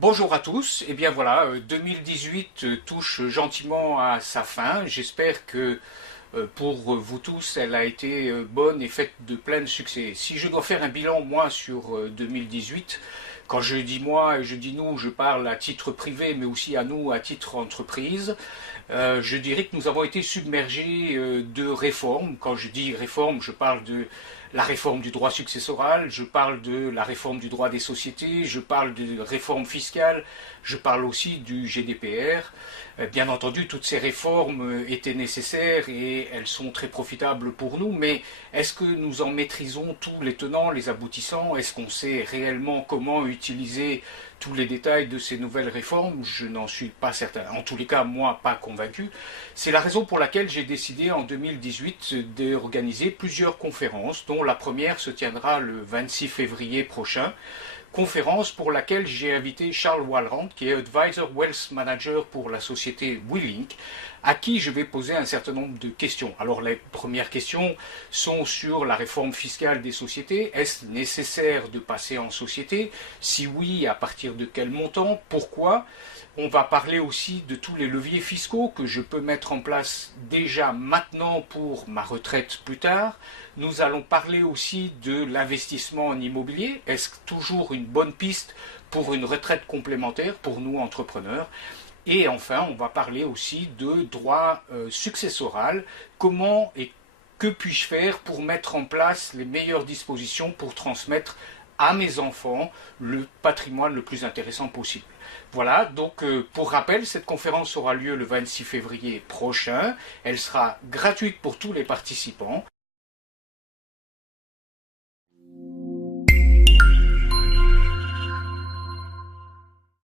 Bonjour à tous, et bien voilà, 2018 touche gentiment à sa fin. J'espère que pour vous tous, elle a été bonne et faite de plein de succès. Si je dois faire un bilan, moi, sur 2018, quand je dis moi et je dis nous, je parle à titre privé, mais aussi à nous, à titre entreprise, je dirais que nous avons été submergés de réformes. Quand je dis réformes, je parle de la réforme du droit successoral, je parle de la réforme du droit des sociétés, je parle de réforme fiscale, je parle aussi du GDPR. Bien entendu, toutes ces réformes étaient nécessaires et elles sont très profitables pour nous, mais est-ce que nous en maîtrisons tous les tenants, les aboutissants? Est-ce qu'on sait réellement comment utiliser tous les détails de ces nouvelles réformes? Je n'en suis pas certain. En tous les cas, moi, pas convaincu. C'est la raison pour laquelle j'ai décidé en 2018 d'organiser plusieurs conférences, dont la première se tiendra le 26 février prochain. Conférence pour laquelle j'ai invité Charles Walrand, qui est Advisor Wealth Manager pour la société WeLink, à qui je vais poser un certain nombre de questions. Alors les premières questions sont sur la réforme fiscale des sociétés. Est-ce nécessaire de passer en société? Si oui, à partir de quel montant? Pourquoi? On va parler aussi de tous les leviers fiscaux que je peux mettre en place déjà maintenant pour ma retraite plus tard. Nous allons parler aussi de l'investissement en immobilier. Est-ce toujours une bonne piste pour une retraite complémentaire pour nous entrepreneurs? Et enfin, on va parler aussi de droit successoral. Comment et que puis-je faire pour mettre en place les meilleures dispositions pour transmettre à mes enfants le patrimoine le plus intéressant possible. Voilà, donc pour rappel, cette conférence aura lieu le 26 février prochain. Elle sera gratuite pour tous les participants.